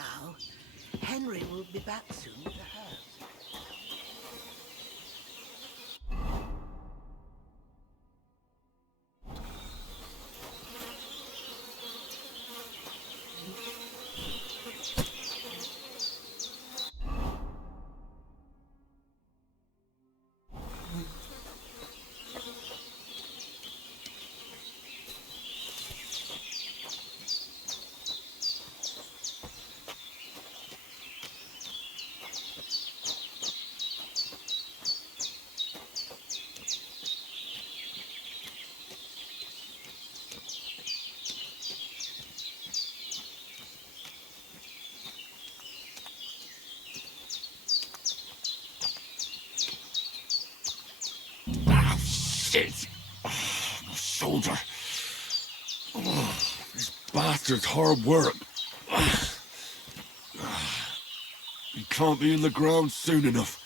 now. Henry will be back soon with the herbs. Shit! Oh, my shoulder. Oh, this bastard's hard work. He can't be in the ground soon enough.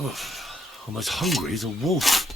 Oh, I'm as hungry as a wolf.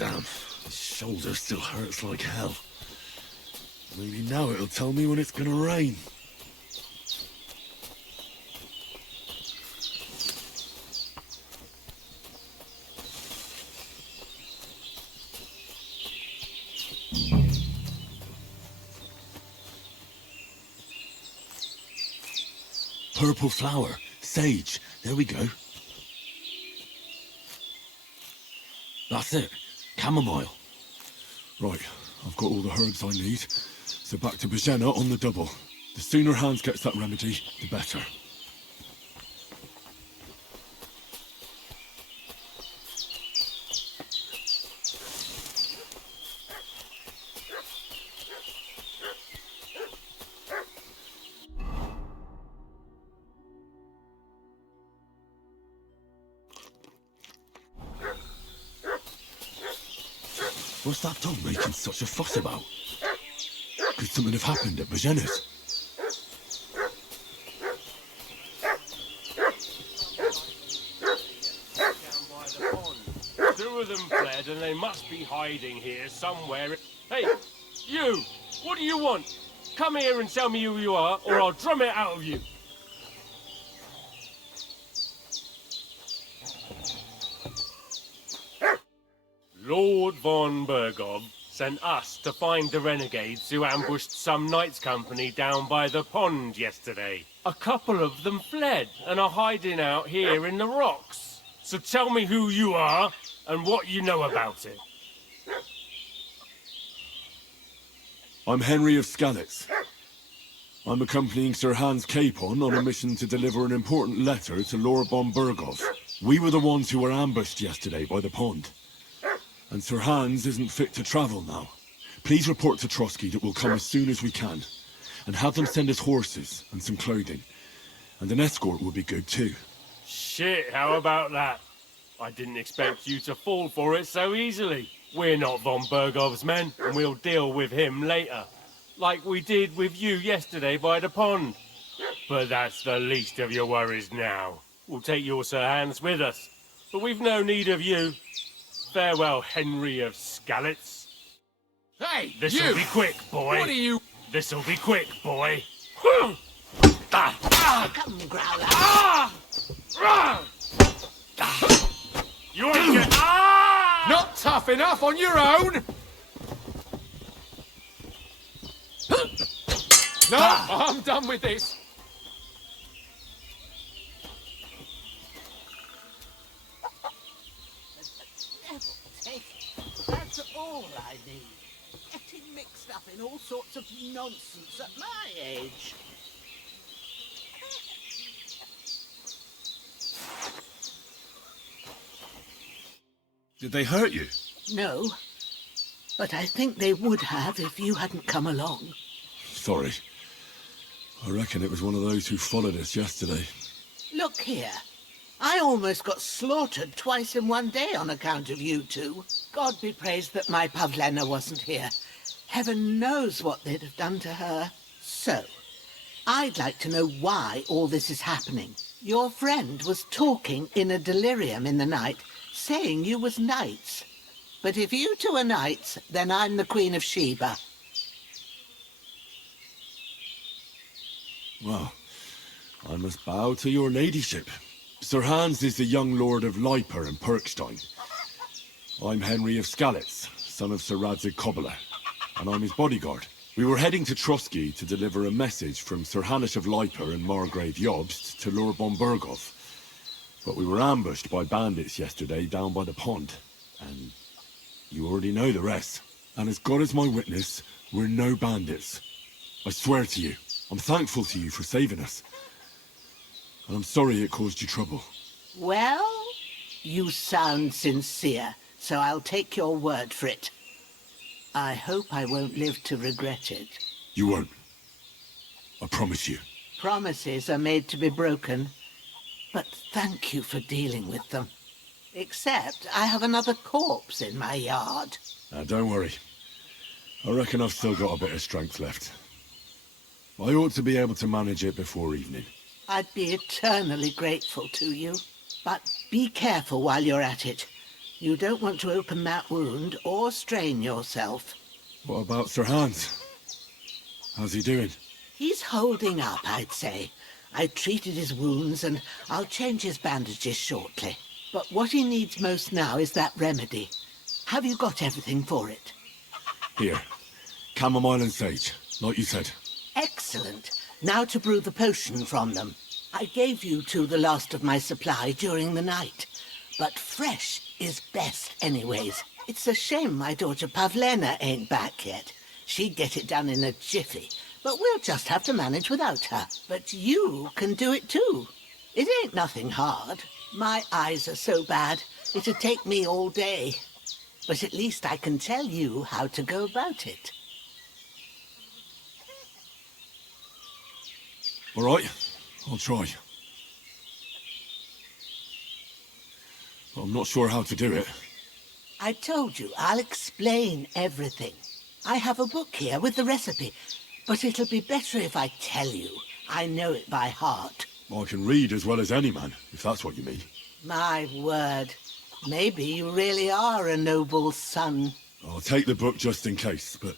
Damn, his shoulder still hurts like hell. Maybe now it'll tell me when it's gonna rain. Purple flower, sage, there we go. That's it, chamomile. Right, I've got all the herbs I need, so back to Bajena on the double. The sooner Hans gets that remedy, the better. What's that dog making such a fuss about? Could something have happened at Bajena's? Two of them fled and they must be hiding here somewhere. Hey, you! What do you want? Come here and tell me who you are, or I'll drum it out of you. Lord von Bergov sent us to find the renegades who ambushed some knights' company down by the pond yesterday. A couple of them fled and are hiding out here in the rocks. So tell me who you are and what you know about it. I'm Henry of Skalitz. I'm accompanying Sir Hans Capon on a mission to deliver an important letter to Lord von Bergov. We were the ones who were ambushed yesterday by the pond. And Sir Hans isn't fit to travel now. Please report to Trotsky that we'll come as soon as we can. And have them send us horses and some clothing. And an escort would be good too. Shit, how about that? I didn't expect you to fall for it so easily. We're not von Bergov's men, and we'll deal with him later. Like we did with you yesterday by the pond. But that's the least of your worries now. We'll take your Sir Hans with us. But we've no need of you. Farewell, Henry of Skalitz. Hey, This'll be quick, boy. What are you... This'll be quick, boy. Come, Growler. You ain't get... Not tough enough on your own? No, I'm done with this. Devil take it. That's all I need. Getting mixed up in all sorts of nonsense at my age. Did they hurt you? No, but I think they would have if you hadn't come along. Sorry. I reckon it was one of those who followed us yesterday. Look here. I almost got slaughtered twice in one day on account of you two. God be praised that my Pavlena wasn't here. Heaven knows what they'd have done to her. So, I'd like to know why all this is happening. Your friend was talking in a delirium in the night, saying you was knights. But if you two are knights, then I'm the Queen of Sheba. Well, I must bow to your ladyship. Sir Hans is the young lord of Leiper and Perkstein. I'm Henry of Skalitz, son of Sir Radzig Kobyla, and I'm his bodyguard. We were heading to Trotsky to deliver a message from Sir Hanish of Leiper and Margrave Jobst to Lord von Bergov. But we were ambushed by bandits yesterday down by the pond, and you already know the rest. And as God is my witness, we're no bandits. I swear to you, I'm thankful to you for saving us. And I'm sorry it caused you trouble. Well, you sound sincere, so I'll take your word for it. I hope I won't live to regret it. You won't. I promise you. Promises are made to be broken, but thank you for dealing with them. Except I have another corpse in my yard. Now, don't worry. I reckon I've still got a bit of strength left. I ought to be able to manage it before evening. I'd be eternally grateful to you. But be careful while you're at it. You don't want to open that wound or strain yourself. What about Sir Hans? How's he doing? He's holding up, I'd say. I treated his wounds and I'll change his bandages shortly. But what he needs most now is that remedy. Have you got everything for it? Here. Chamomile and sage, like you said. Excellent. Now to brew the potion from them. I gave you two the last of my supply during the night. But fresh is best anyways. It's a shame my daughter Pavlena ain't back yet. She'd get it done in a jiffy. But we'll just have to manage without her. But you can do it too. It ain't nothing hard. My eyes are so bad, it'd take me all day. But at least I can tell you how to go about it. All right, I'll try. But I'm not sure how to do it. I told you, I'll explain everything. I have a book here with the recipe, but it'll be better if I tell you. I know it by heart. I can read as well as any man, if that's what you mean. My word. Maybe you really are a noble son. I'll take the book just in case, but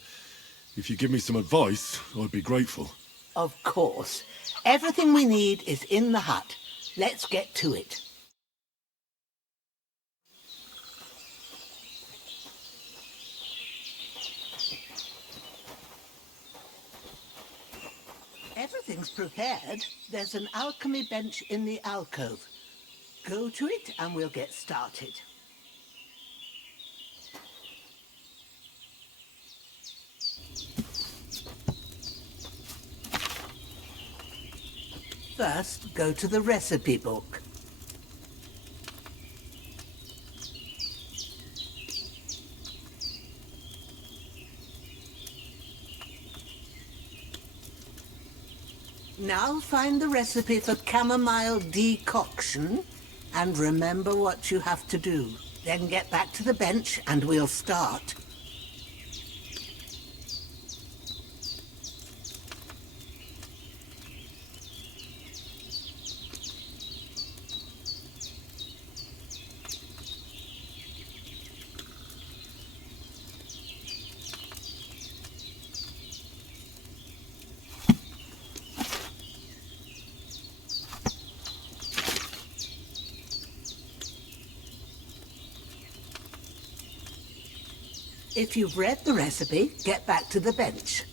if you give me some advice, I'd be grateful. Of course. Everything we need is in the hut. Let's get to it. Everything's prepared. There's an alchemy bench in the alcove. Go to it and we'll get started. First, go to the recipe book. Now find the recipe for chamomile decoction and remember what you have to do. Then get back to the bench and we'll start. If you've read the recipe, get back to the bench.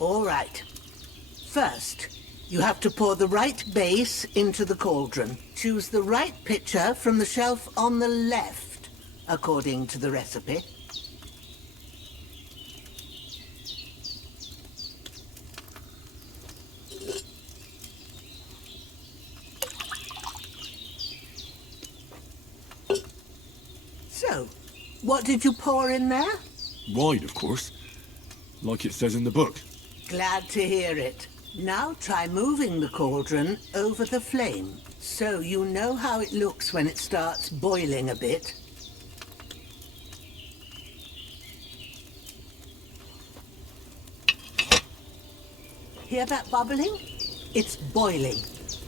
All right. First, you have to pour the right base into the cauldron. Choose the right pitcher from the shelf on the left, according to the recipe. So, what did you pour in there? Wine, of course. Like it says in the book. Glad to hear it. Now try moving the cauldron over the flame, so you know how it looks when it starts boiling a bit. Hear that bubbling? It's boiling.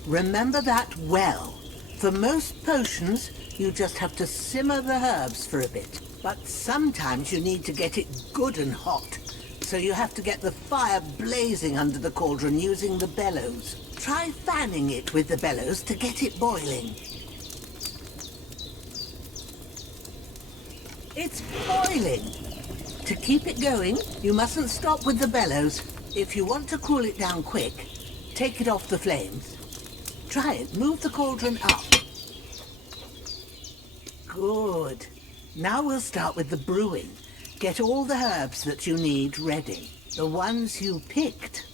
Remember that well. For most potions, you just have to simmer the herbs for a bit. But sometimes you need to get it good and hot. So you have to get the fire blazing under the cauldron using the bellows. Try fanning it with the bellows to get it boiling. It's boiling. To keep it going, you mustn't stop with the bellows. If you want to cool it down quick, take it off the flames. Try it. Move the cauldron up. Good. Now we'll start with the brewing. Get all the herbs that you need ready. The ones you picked.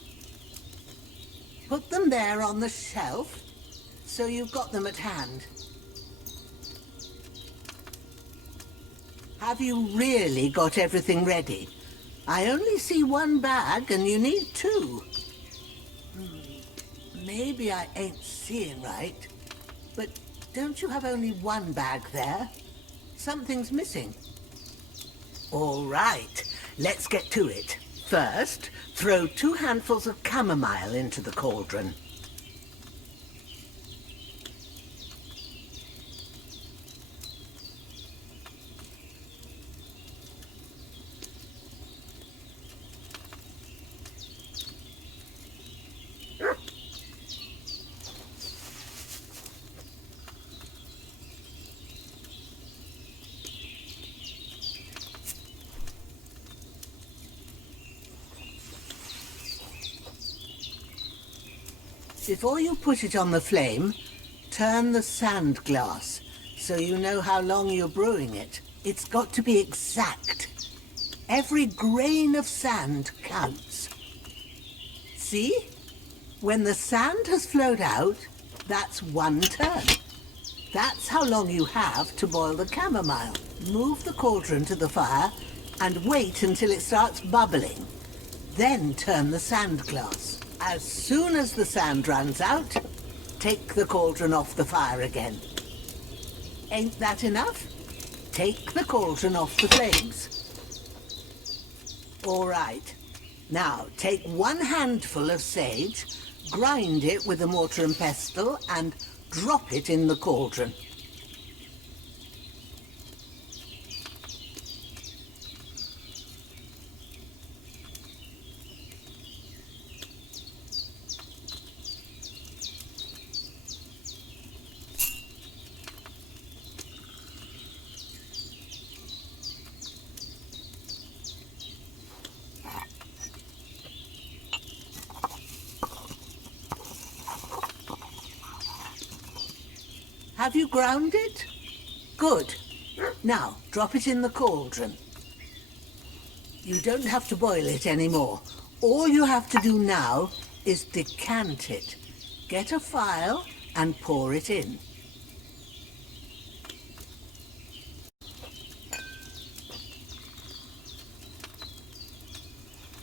Put them there on the shelf, so you've got them at hand. Have you really got everything ready? I only see one bag and you need two. Maybe I ain't seeing right, but don't you have only one bag there? Something's missing. All right, let's get to it. First, throw 2 handfuls of chamomile into the cauldron. Before you put it on the flame, turn the sand glass so you know how long you're brewing it. It's got to be exact. Every grain of sand counts. See? When the sand has flowed out, that's 1 turn. That's how long you have to boil the chamomile. Move the cauldron to the fire and wait until it starts bubbling. Then turn the sand glass. As soon as the sand runs out, take the cauldron off the fire again. Ain't that enough? Take the cauldron off the flames. All right. Now, take 1 handful of sage, grind it with a mortar and pestle, and drop it in the cauldron. Have you ground it? Good. Now, drop it in the cauldron. You don't have to boil it anymore. All you have to do now is decant it. Get a phial and pour it in.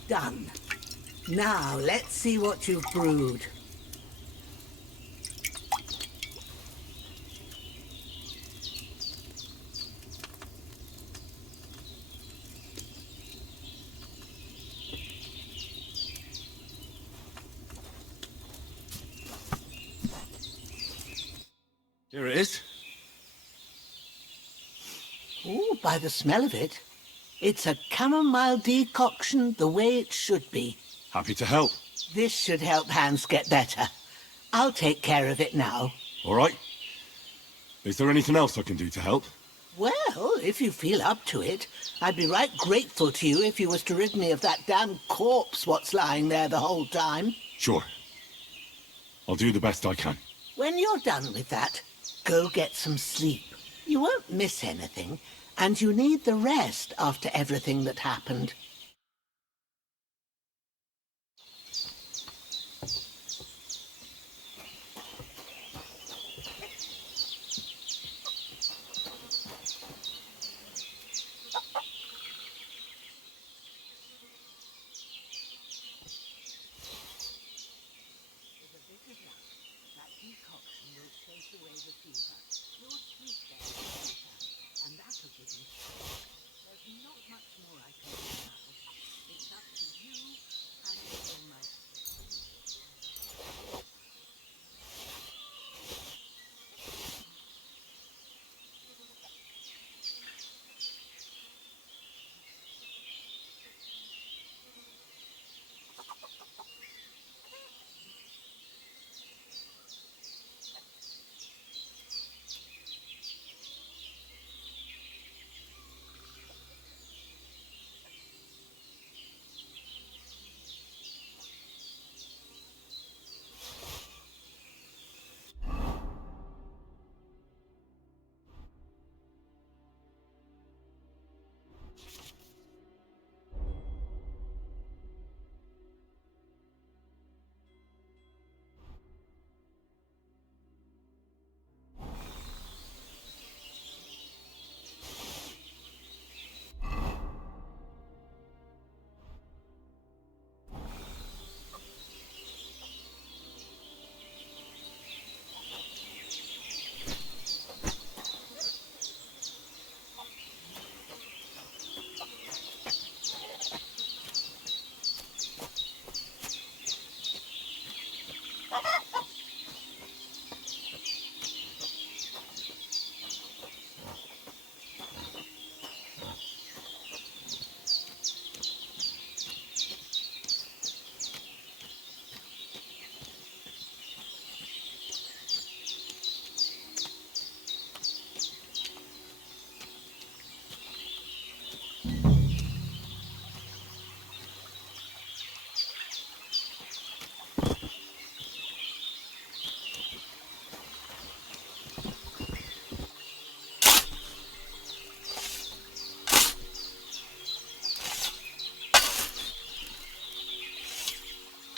Done. Now, let's see what you've brewed. Here it is. Ooh, by the smell of it, it's a chamomile decoction the way it should be. Happy to help. This should help Hans get better. I'll take care of it now. All right. Is there anything else I can do to help? Well, if you feel up to it, I'd be right grateful to you if you was to rid me of that damn corpse what's lying there the whole time. Sure. I'll do the best I can. When you're done with that, go get some sleep. You won't miss anything, and you need the rest after everything that happened.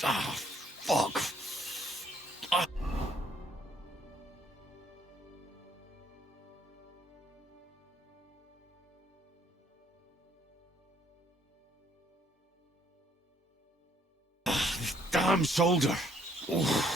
Ah, fuck. Ah. This damn shoulder. Oof.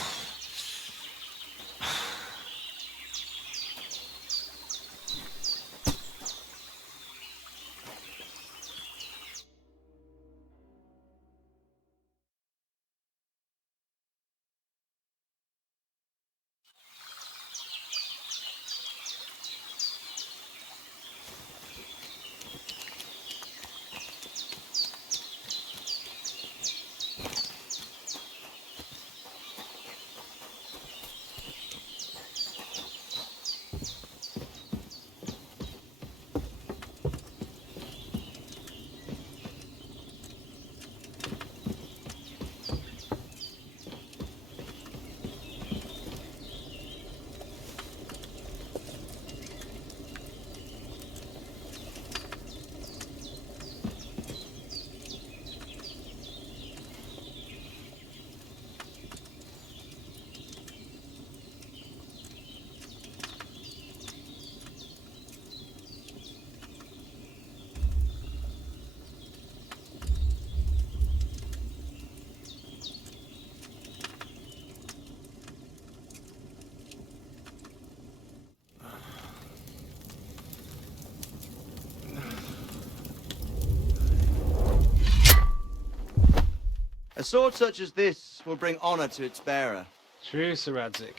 sword such as this will bring honor to its bearer. True, Sir Radzik.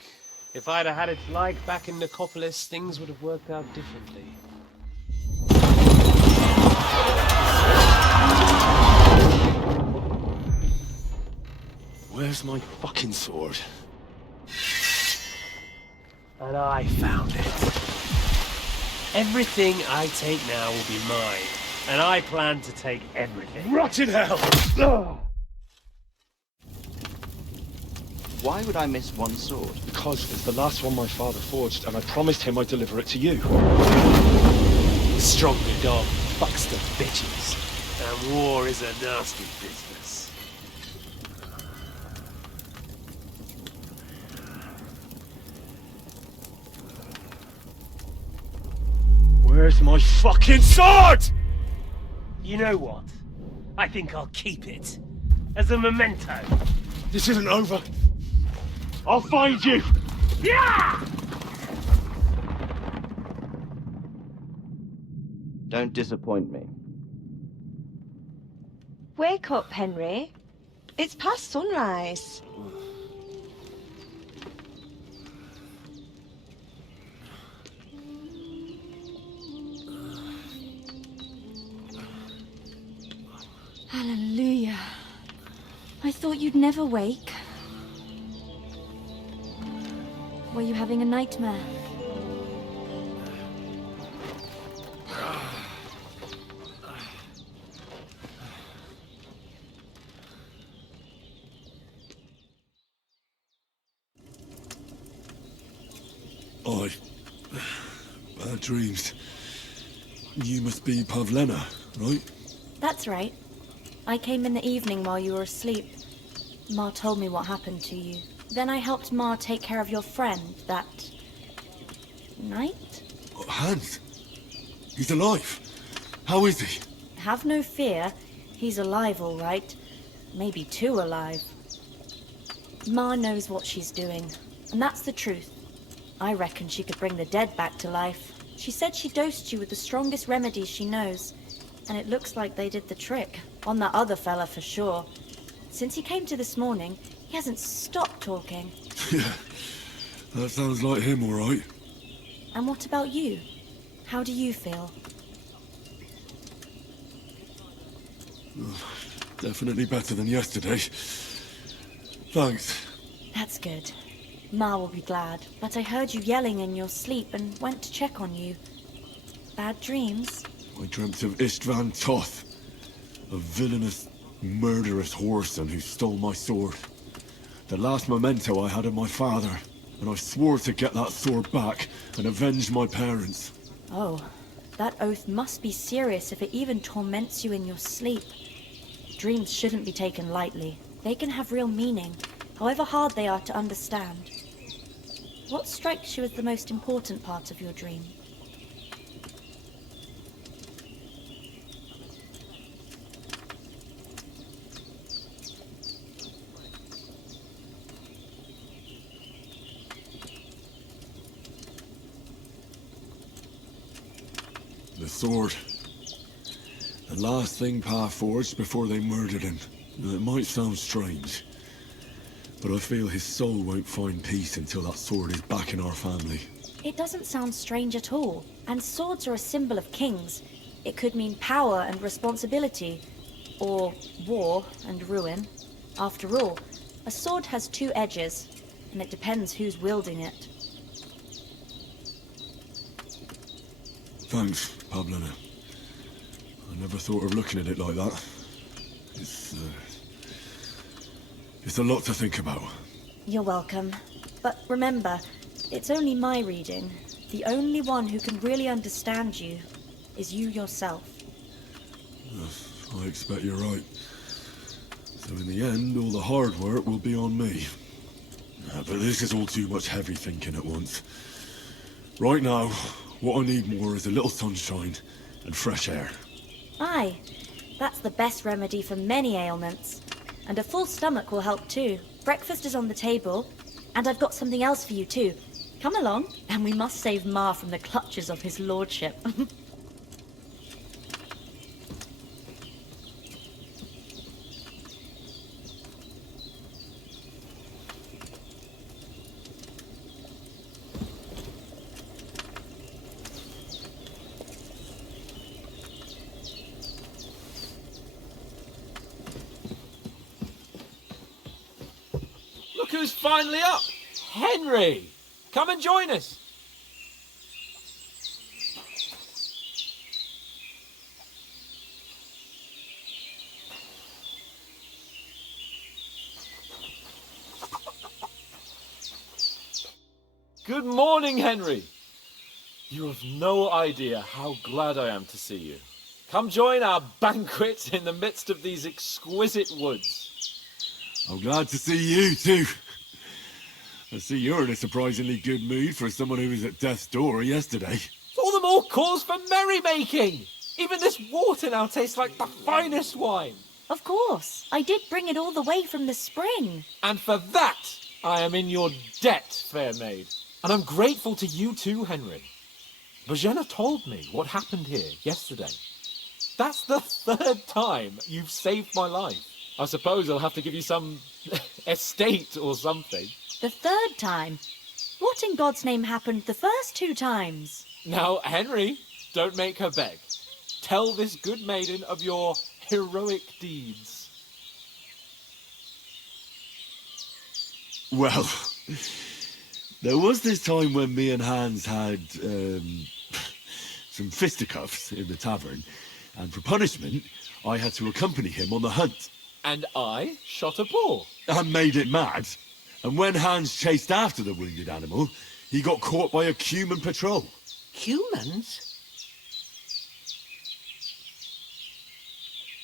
If I'd have had its like back in Nicopolis, things would have worked out differently. Where's my fucking sword? And I found it. Everything I take now will be mine, and I plan to take everything. Rotten hell! Why would I miss one sword? Because it's the last one my father forged, and I promised him I'd deliver it to you. Stronger dog fucks the bitches, and war is a nasty business. Where's my fucking sword? You know what? I think I'll keep it. As a memento. This isn't over. I'll find you! Yeah! Don't disappoint me. Wake up, Henry. It's past sunrise. Hallelujah. I thought you'd never wake. Were you having a nightmare? Bad dreams. You must be Pavlena, right? That's right. I came in the evening while you were asleep. Ma told me what happened to you. Then I helped Ma take care of your friend that night? Hans? He's alive. How is he? Have no fear. He's alive, all right. Maybe too alive. Ma knows what she's doing, and that's the truth. I reckon she could bring the dead back to life. She said she dosed you with the strongest remedies she knows, and it looks like they did the trick. On that other fella for sure. Since he came to this morning, he hasn't stopped talking. Yeah, that sounds like him, all right. And what about you? How do you feel? Definitely better than yesterday. Thanks. That's good. Ma will be glad, but I heard you yelling in your sleep and went to check on you. Bad dreams? I dreamt of Istvan Toth, a villainous, murderous whoreson who stole my sword. The last memento I had of my father, and I swore to get that sword back and avenge my parents. Oh, that oath must be serious if it even torments you in your sleep. Dreams shouldn't be taken lightly. They can have real meaning, however hard they are to understand. What strikes you as the most important part of your dream? The sword. The last thing Pa forged before they murdered him. It might sound strange, but I feel his soul won't find peace until that sword is back in our family. It doesn't sound strange at all. And swords are a symbol of kings. It could mean power and responsibility, or war and ruin. After all, a sword has two edges, and it depends who's wielding it. Thanks, Pavlena. I never thought of looking at it like that. It's a lot to think about. You're welcome. But remember, it's only my reading. The only one who can really understand you is you yourself. I expect you're right. So in the end, all the hard work will be on me. But this is all too much heavy thinking at once. Right now, what I need more is a little sunshine and fresh air. Aye, that's the best remedy for many ailments. And a full stomach will help too. Breakfast is on the table, and I've got something else for you too. Come along, and we must save Ma from the clutches of his lordship. Look who's finally up! Henry! Come and join us! Good morning, Henry! You have no idea how glad I am to see you. Come join our banquet in the midst of these exquisite woods. I'm glad to see you too. I see you're in a surprisingly good mood for someone who was at death's door yesterday. It's all the more cause for merrymaking! Even this water now tastes like the finest wine. Of course. I did bring it all the way from the spring. And for that, I am in your debt, fair maid. And I'm grateful to you too, Henry. Bojena told me what happened here yesterday. That's the third time you've saved my life. I suppose I'll have to give you some estate or something. The third time? What in God's name happened the first 2 times? Now, Henry, don't make her beg. Tell this good maiden of your heroic deeds. Well, there was this time when me and Hans had some fisticuffs in the tavern, and for punishment, I had to accompany him on the hunt. And I shot a boar. And made it mad. And when Hans chased after the wounded animal, he got caught by a human patrol. Humans?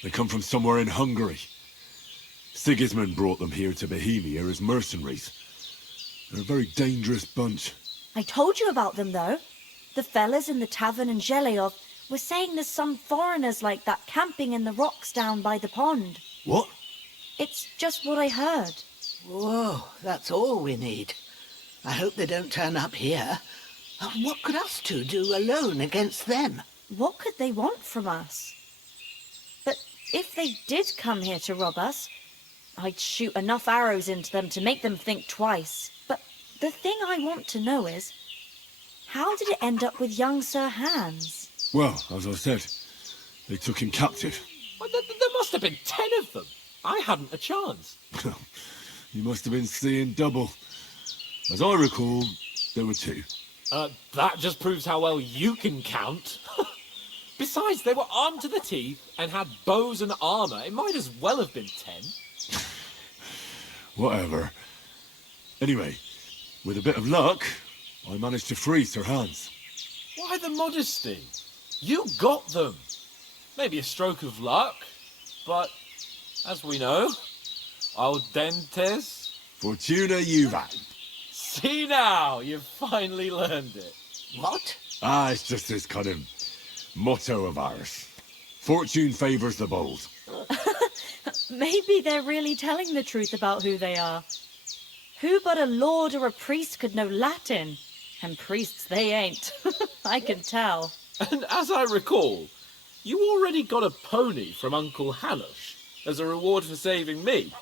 They come from somewhere in Hungary. Sigismund brought them here to Bohemia as mercenaries. They're a very dangerous bunch. I told you about them, though. The fellas in the tavern in Zheleov were saying there's some foreigners like that camping in the rocks down by the pond. What? It's just what I heard. Whoa, that's all we need. I hope they don't turn up here. What could us two do alone against them? What could they want from us? But if they did come here to rob us, I'd shoot enough arrows into them to make them think twice. But the thing I want to know is, how did it end up with young Sir Hans? Well, as I said, they took him captive. Well, there must have been 10 of them. I hadn't a chance. You must have been seeing double. As I recall, there were 2. That just proves how well you can count. Besides, they were armed to the teeth and had bows and armour. It might as well have been 10. Whatever. Anyway, with a bit of luck, I managed to free Sir Hans. Why the modesty? You got them. Maybe a stroke of luck, but as we know, al dentes. Fortuna juvat. See now, you've finally learned it. What? It's just this kind of motto of ours. Fortune favours the bold. Maybe they're really telling the truth about who they are. Who but a lord or a priest could know Latin? And priests they ain't. I can tell. And as I recall, you already got a pony from Uncle Hanush as a reward for saving me.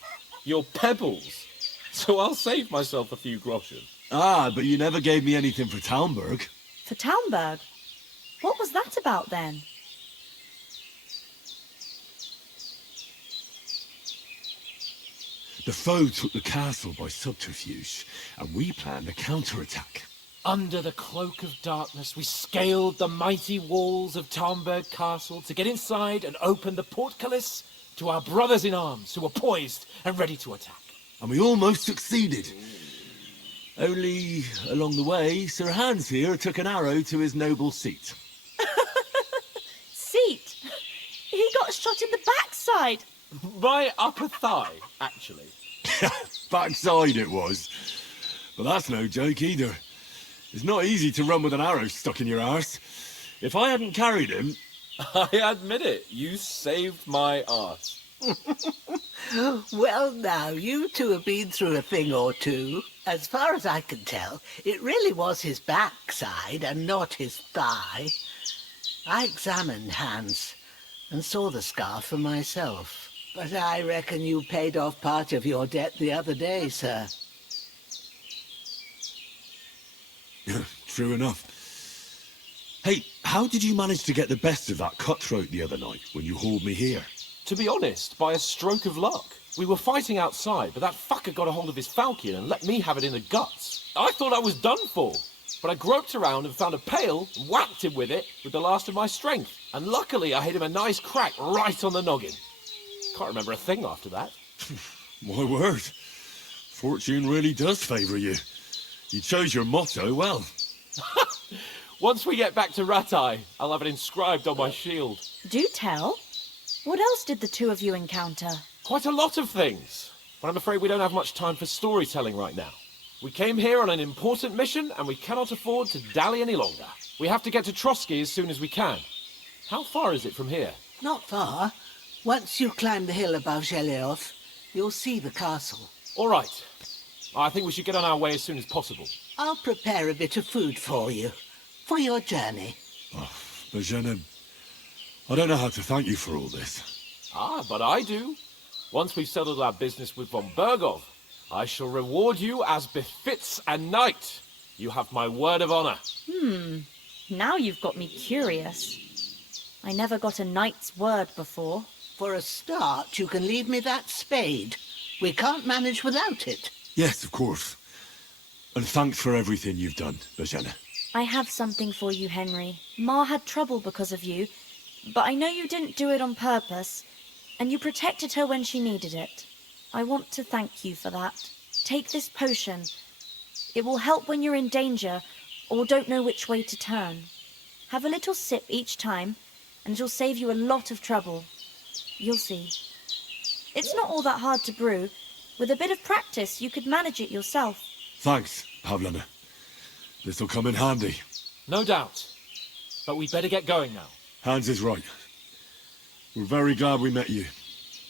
Your pebbles. So I'll save myself a few groschen. But you never gave me anything for Talmberg. For Talmberg? What was that about then? The foe took the castle by subterfuge, and we planned a counterattack. Under the cloak of darkness, we scaled the mighty walls of Talmberg Castle to get inside and open the portcullis to our brothers in arms who were poised and ready to attack. And we almost succeeded. Only, along the way, Sir Hans here took an arrow to his noble seat. Seat? He got shot in the backside. My upper thigh, actually. Backside it was. But that's no joke either. It's not easy to run with an arrow stuck in your arse. If I hadn't carried him... I admit it, you saved my arse. Well, now, you two have been through a thing or two. As far as I can tell, it really was his backside and not his thigh. I examined Hans and saw the scar for myself. But I reckon you paid off part of your debt the other day, sir. True enough. Hey, how did you manage to get the best of that cutthroat the other night when you hauled me here? To be honest, by a stroke of luck. We were fighting outside, but that fucker got a hold of his falchion and let me have it in the guts. I thought I was done for, but I groped around and found a pail and whacked him with it with the last of my strength. And luckily I hit him a nice crack right on the noggin. Can't remember a thing after that. My word. Fortune really does favour you. You chose your motto well. Once we get back to Ratai, I'll have it inscribed on my shield. Do tell. What else did the two of you encounter? Quite a lot of things, but I'm afraid we don't have much time for storytelling right now. We came here on an important mission, and we cannot afford to dally any longer. We have to get to Trotsky as soon as we can. How far is it from here? Not far. Once you climb the hill above Zheleoth, you'll see the castle. All right. I think we should get on our way as soon as possible. I'll prepare a bit of food for you, for your journey. Oh, Bozhena, I don't know how to thank you for all this. Ah, but I do. Once we've settled our business with von Bergov, I shall reward you as befits a knight. You have my word of honor. Now you've got me curious. I never got a knight's word before. For a start, you can leave me that spade. We can't manage without it. Yes, of course. And thanks for everything you've done, Bozhena. I have something for you, Henry. Ma had trouble because of you, but I know you didn't do it on purpose, and you protected her when she needed it. I want to thank you for that. Take this potion. It will help when you're in danger or don't know which way to turn. Have a little sip each time, and it'll save you a lot of trouble. You'll see. It's not all that hard to brew. With a bit of practice, you could manage it yourself. Thanks, Pavlana. This'll come in handy. No doubt. But we'd better get going now. Hans is right. We're very glad we met you.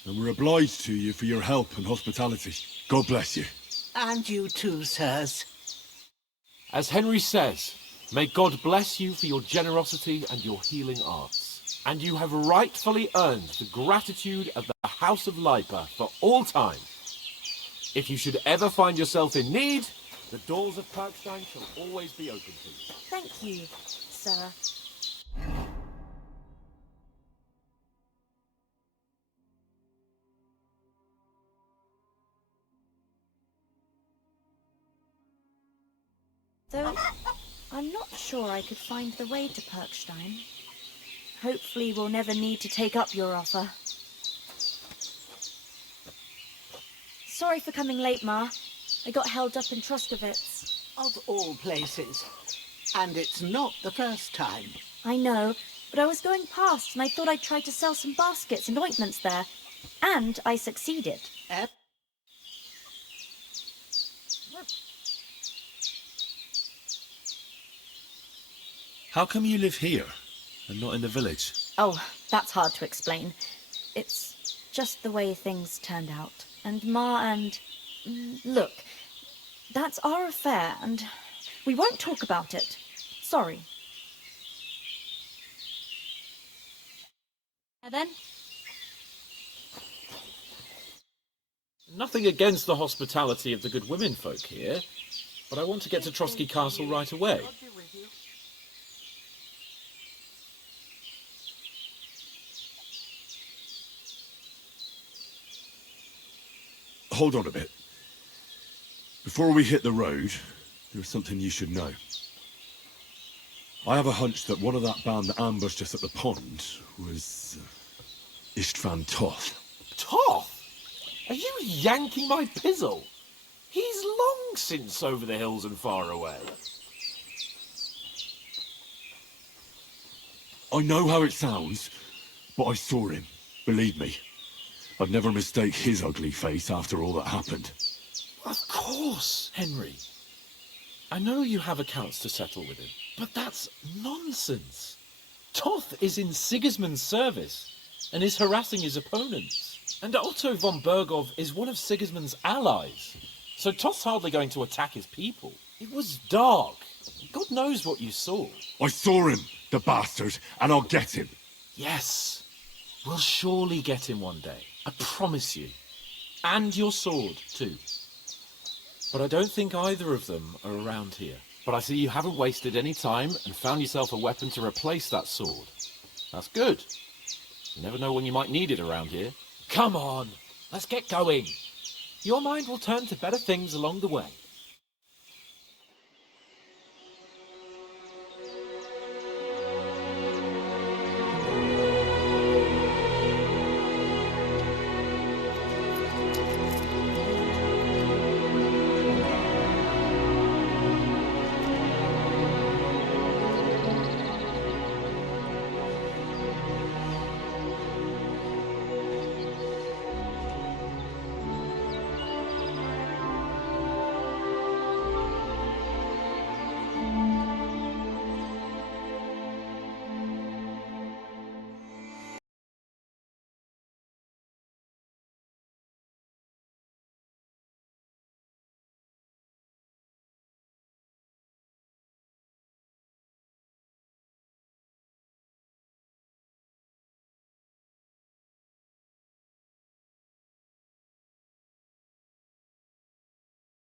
And we're obliged to you for your help and hospitality. God bless you. And you too, sirs. As Henry says, may God bless you for your generosity and your healing arts. And you have rightfully earned the gratitude of the House of Lipa for all time. If you should ever find yourself in need, the doors of Parkstein shall always be open to you. Thank you, sir. Though I'm not sure I could find the way to Parkstein. Hopefully we'll never need to take up your offer. Sorry for coming late, Ma. I got held up in Troskovitz. Of all places. And it's not the first time. I know, but I was going past and I thought I'd try to sell some baskets and ointments there. And I succeeded. Eh? How come you live here and not in the village? Oh, that's hard to explain. It's just the way things turned out. And Ma and... Look, that's our affair and we won't talk about it. Sorry. And then? Nothing against the hospitality of the good women folk here, but I want to get to Trotsky Castle right away. Hold on a bit. Before we hit the road, there's something you should know. I have a hunch that one of that band that ambushed us at the pond was Istvan Toth. Toth? Are you yanking my pizzle? He's long since over the hills and far away. I know how it sounds, but I saw him. Believe me. I'd never mistake his ugly face after all that happened. Of course, Henry. I know you have accounts to settle with him, but that's nonsense. Toth is in Sigismund's service and is harassing his opponents. And Otto von Bergov is one of Sigismund's allies. So Toth's hardly going to attack his people. It was dark. God knows what you saw. I saw him, the bastard, and I'll get him. Yes. We'll surely get him one day. I promise you. And your sword, too. But I don't think either of them are around here. But I see you haven't wasted any time and found yourself a weapon to replace that sword. That's good. You never know when you might need it around here. Come on. Let's get going. Your mind will turn to better things along the way.